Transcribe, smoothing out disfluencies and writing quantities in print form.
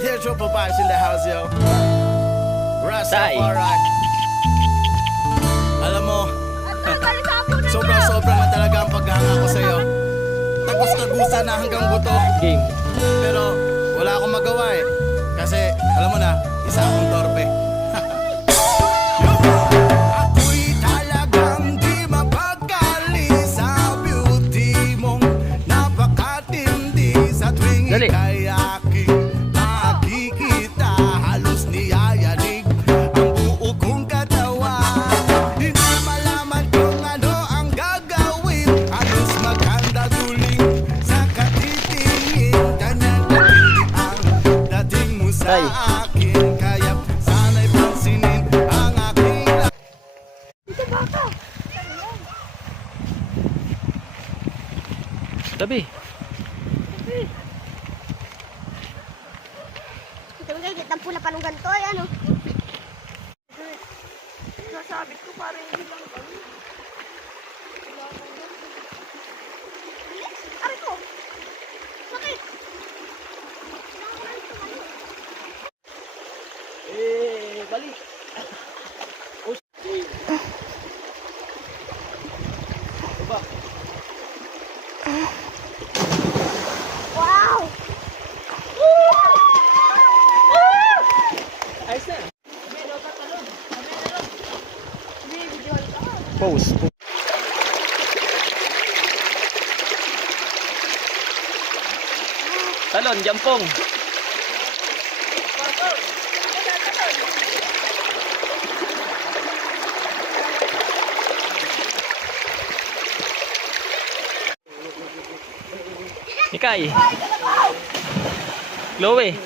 Right here, Triple Vibes in the house, yo. Rastafari. Alam mo, sobra-sobra na talaga ang paghanga ko sa'yo. Tagus-tagusan na hanggang buto. Game. Pero wala akong magawa eh. Kasi, alam mo na, isa akong torpe. Ako'y talagang di mapagkali sa beauty mong napakatindi. Sa tuwing Dali. ika'y aking makikita, halos niyayanig ang buo kong katawan. Hindi malaman kung ano ang gagawin, halos maganda tuling sa katitingin. Ganyan hindi ang dating mo sa Ay. akin, kaya sana'y pansinin ang aking Tabi. Ito nga, gitang pula pa nung ganito, ay ano. Nasabit ko parang hindi lang kami. Aray ko! Sakit! Balik. Wow! Ayos na. Pose. Talon, jampong. Ikay. Chloe.